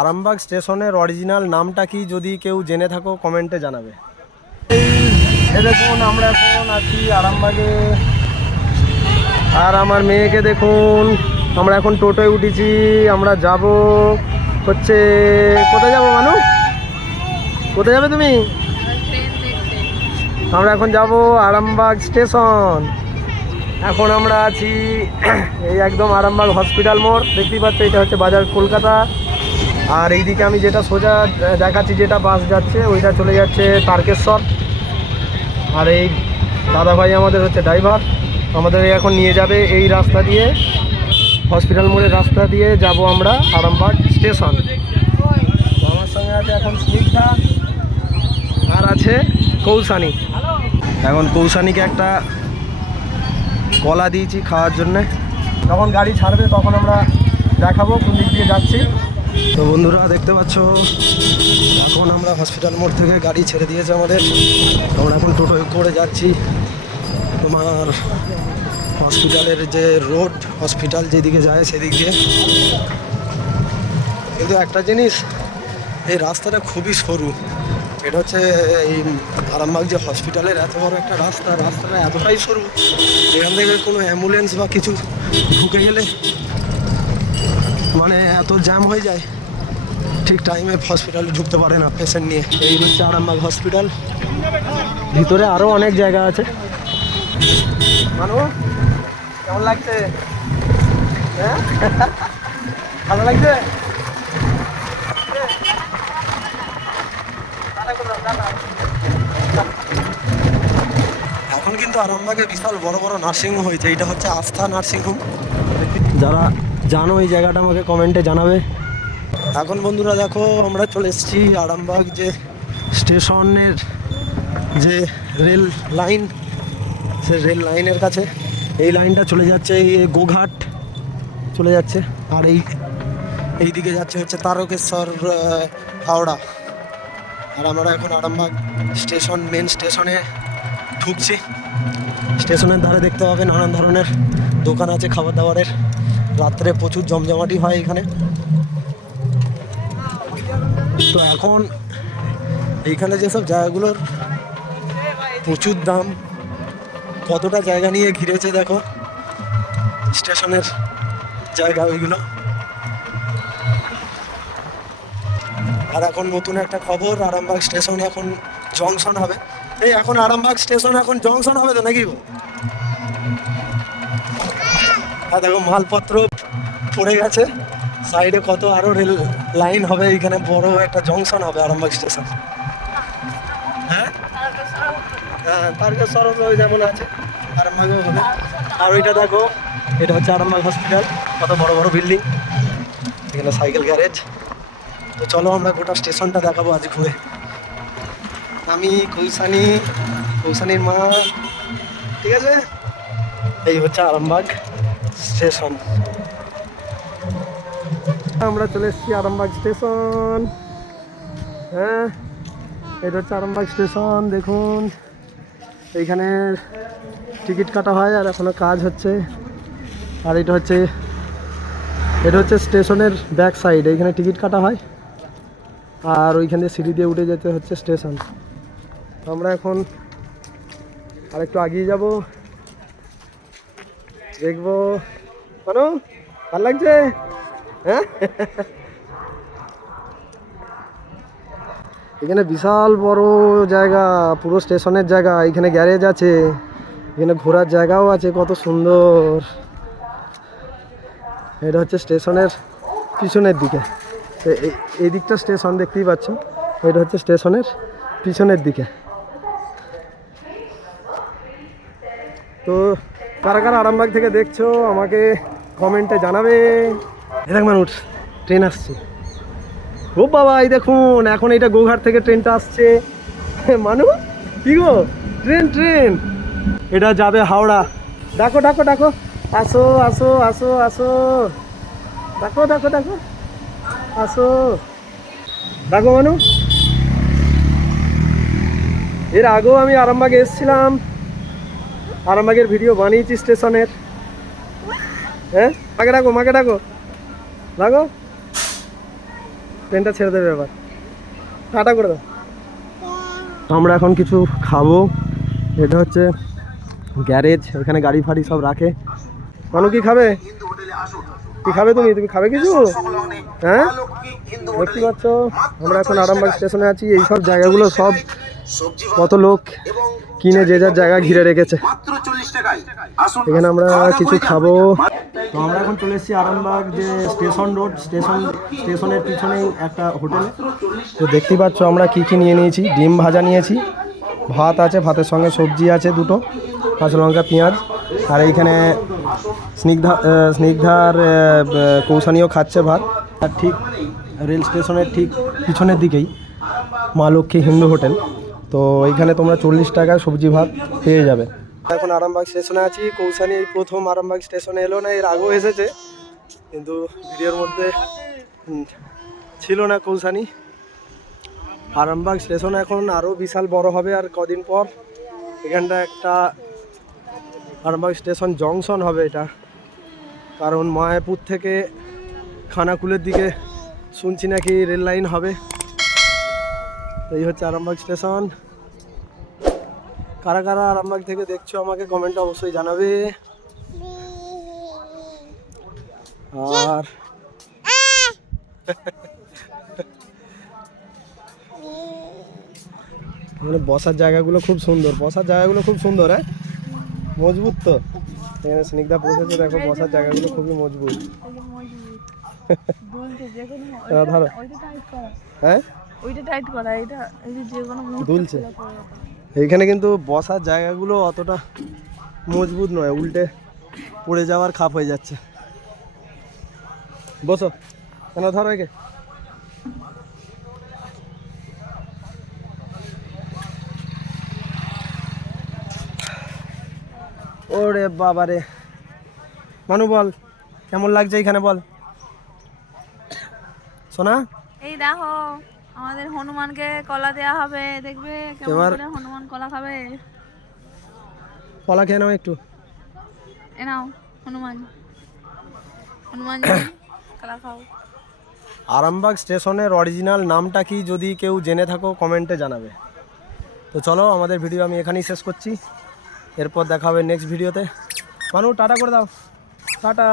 আরামবাগ স্টেশনের অরিজিনাল নামটা কি যদি কেউ জেনে থাকো, কমেন্টে জানাবে। এই দেখুন, আমরা এখন আছি আরামবাগে। আর আমার মেয়েকে দেখুন, আমরা এখন টোটোয় উঠেছি, আমরা যাব হচ্ছে, কোথায় যাব মানু? কোথায় যাবে তুমি? আমরা এখন যাব আরামবাগ স্টেশন। এখন আমরা আছি, এই একদম আরামবাগ হসপিটাল মোড়, দেখতেই পাচ্ছ, এটা হচ্ছে বাজার কলকাতা। আর এইদিকে আমি যেটা সোজা দেখাচ্ছি যেটা বাস যাচ্ছে, ওইটা চলে যাচ্ছে তারকেশ্বর। আর এই দাদাভাই আমাদের হচ্ছে ড্রাইভার আমাদের এখন নিয়ে যাবে এই রাস্তা দিয়ে হসপিটাল মোড়ের রাস্তা দিয়ে যাব আমরা আরামবাগ স্টেশন আমার সঙ্গে আছে এখন স্নিগ্ধা, আর আছে কৌসানি এখন কৌশানিকে একটা কলা দিয়েছি খাওয়ার জন্যে। যখন গাড়ি ছাড়বে তখন আমরা দেখাবো কোন দিক দিয়ে যাচ্ছি। তো বন্ধুরা দেখতে পাচ্ছ, এখন আমরা হসপিটাল মোড় থেকে গাড়ি ছেড়ে দিয়েছে আমাদের। আমরা এখন টোটো করে যাচ্ছি। তোমার হসপিটালের যে রোড হসপিটাল যেদিকে যায় সেদিক দিয়ে। কিন্তু একটা জিনিস, এই রাস্তাটা খুবই সরু। এটা হচ্ছে এই আরামবাগ যে হসপিটালের এত বড় একটা রাস্তা, রাস্তাটা এতটাই সরু। এখান থেকে কোনো অ্যাম্বুলেন্স বা কিছু ঢুকে গেলে মানে এত জ্যাম হয়ে যায়, ঠিক টাইমে হসপিটালে ঢুকতে পারে না পেশেন্ট নিয়ে। এই হচ্ছে আরামবাগ হসপিটাল ভিতরে আরও অনেক জায়গা আছে। মানু, কেমন লাগছে? হ্যাঁ? ভালো লাগছে? এখন কিন্তু আরামবাগে বিশাল বড় বড় নার্সিংহোম হয়েছে। এটা হচ্ছে আস্থা নার্সিংহোম যারা জানো এই জায়গাটা আমাকে কমেন্টে জানাবে। এখন বন্ধুরা দেখো, আমরা চলে এসেছি আরামবাগ যে স্টেশনের যে রেল লাইন, সে রেল লাইনের কাছে। এই লাইনটা চলে যাচ্ছে এই গোঘাট, চলে যাচ্ছে। আর এই এই দিকে যাচ্ছে হচ্ছে তারকেশ্বর হাওড়া। আর আমরা এখন আরামবাগ স্টেশন মেন স্টেশনে ঢুকছি। স্টেশনের ধারে দেখতে পাবে নানান ধরনের দোকান আছে খাবার দাবারের রাত্রে প্রচুর জমজমাটি হয় এখানে। তো এখন এইখানে যেসব জায়গাগুলোর প্রচুর দাম, কতটা জায়গা নিয়ে ঘিরেছে দেখো, স্টেশনের জায়গা ওইগুলো। আর এখন নতুন একটা খবর, আরামবাগ স্টেশন এখন জংশন হবে। এই এখন আরামবাগ স্টেশন এখন জংশন হবে তো নাকি? আর দেখো মালপত্র পড়ে গেছে। সাইডে কত আরও রেল লাইন হবে, এইখানে বড় একটা জংশন হবে আরামবাগ স্টেশন। হ্যাঁ? হ্যাঁ তারকেশ্বর ওই যেমন আছে, আরামবাগও হবে। আর ওইটা দেখো, এটা হচ্ছে আরামবাগ হসপিটাল, কত বড় বড় বিল্ডিং। এখানে সাইকেল গ্যারেজ। তো চলো আমরা গোটা স্টেশনটা দেখাবো আজ ঘুরে। আমি কৌসানি কৌসানির মা, ঠিক আছে? এই হচ্ছে আরামবাগ। স্টেশন। আমরা চলে এসেছি আরামবাগ স্টেশন। হ্যাঁ এটা হচ্ছে আরামবাগ স্টেশন, দেখুন। এইখানে টিকিট কাটা হয় আর এখনও কাজ হচ্ছে। আর এটা হচ্ছে এটা হচ্ছে স্টেশনের ব্যাক সাইড এইখানে টিকিট কাটা হয়। আর ওইখানে সিঁড়ি দিয়ে উঠে যেতে হচ্ছে স্টেশন। আমরা এখন আর একটু আগিয়ে যাব। দেখব। কেন ভালো লাগছে? হ্যাঁ? এখানে বিশাল বড় জায়গা, পুরো স্টেশনের জায়গা, এখানে গ্যারেজ আছে, এখানে ঘোরার জায়গাও আছে, কত সুন্দর। এটা হচ্ছে স্টেশনের পিছনের দিকে। এই দিকটা স্টেশন দেখতেই পাচ্ছ এটা হচ্ছে স্টেশনের পিছনের দিকে। তো কারা কারা আরামবাগ থেকে দেখছ, আমাকে কমেন্টে জানাবে। এরকম মানুষ ট্রেন আসছে। ও বাবা, এই দেখুন, এখন এইটা গোঘাট থেকে ট্রেনটা আসছে। মানু, কি গো? ট্রেন ট্রেন এটা যাবে হাওড়া। ডাকো ডাকো ডাকো। আসো আসো আসো আসো। ডাকো ডাকো ডাকো। আসো। ডাকো, মানু। এর আগেও আমি আরামবাগে এসেছিলাম। আরামবাগের ভিডিও বানিয়েছি স্টেশনের। হ্যাঁ? মাকে ডাকো মাকে ডাকো। ডাকো ট্রেনটা ছেড়ে দেবে এবার। টাটা করে দাও। আমরা এখন কিছু খাব। এটা হচ্ছে গ্যারেজ এখানে গাড়ি ফাড়ি সব রাখে। মানু কি খাবে? কি খাবে তুমি? তুমি খাবে কিছু? হ্যাঁ? দেখতে পাচ্ছ আমরা এখন আরামবাগ স্টেশনে আছি এই সব জায়গাগুলো সব কত লোক কিনে যে যার জায়গা ঘিরে রেখেছে। এখানে আমরা কিছু খাব। তো আমরা এখন চলে এসেছি আরামবাগ যে স্টেশন রোড স্টেশন স্টেশনের পিছনেই একটা হোটেল। তো দেখতেই পাচ্ছ আমরা কি কি নিয়ে নিয়েছি ডিম ভাজা নিয়েছি ভাত আছে ভাতের সঙ্গে সবজি আছে দুটো কাঁচা লঙ্কা পেঁয়াজ আর এইখানে স্নিগ্ধা স্নিগ্ধার কৌশানীও খাচ্ছে ভাত। আর ঠিক রেল স্টেশনের ঠিক পিছনের দিকেই মা লক্ষ্মী হিন্দু হোটেল। তো এইখানে তোমরা চল্লিশ টাকায় সবজি ভাত পেয়ে যাবে। এখন আরামবাগ স্টেশনে আছি। কৌশানি এই প্রথম আরামবাগ স্টেশনে এলো না, এর আগেও এসেছে। কিন্তু ভিডিওর মধ্যে ছিল না কৌশানী। আরামবাগ স্টেশন এখন আরও বিশাল বড় হবে আর কদিন পর এখানটা একটা আরামবাগ স্টেশন জংশন হবে এটা। কারণ মায়াপুর থেকে খানাকুলের দিকে শুনছি নাকি রেল লাইন হবে। এই হচ্ছে আরামবাগ স্টেশন। কারা কারা আরামবাগ থেকে দেখছ আমাকে কমেন্টে অবশ্যই জানাবে। আর এখানে বসার জায়গাগুলো খুব সুন্দর। বসার জায়গাগুলো খুব সুন্দর হ্যাঁ? মজবুত তো। এখানে স্নিগ্ধা বসেছে দেখো বসার জায়গাগুলো খুবই মজবুত। ধরো। হ্যাঁ? ওইটা টাইট করা এটা এই যে যে কোনো দুলছে। খোলা পড়ে যাবে। এইখানে কিন্তু বসার জায়গাগুলো অতটা মজবুত নয় উল্টে পড়ে যাওয়ার খাপ হয়ে যাচ্ছে। বসো। কেন ধরো একে। ওরে বাবা রে মানু বল কেমন লাগছে এখানে বল? সোনা? এই দেখো আমাদের হনুমানকে কলা দেয়া হবে দেখবে কেমন করে হনুমান কলা খাবে। কলা খেয়ে নাও একটু। এ নাও হনুমান। হনুমান কলা খাও। আরামবাগ স্টেশনের অরিজিনাল নামটা কি যদি কেউ জেনে থাকো কমেন্টে জানাবে। তো চলো আমাদের ভিডিও আমি এখানেই শেষ করছি। এরপর দেখা হবে নেক্সট ভিডিওতে মানু টাটা করে দাও। টাটা।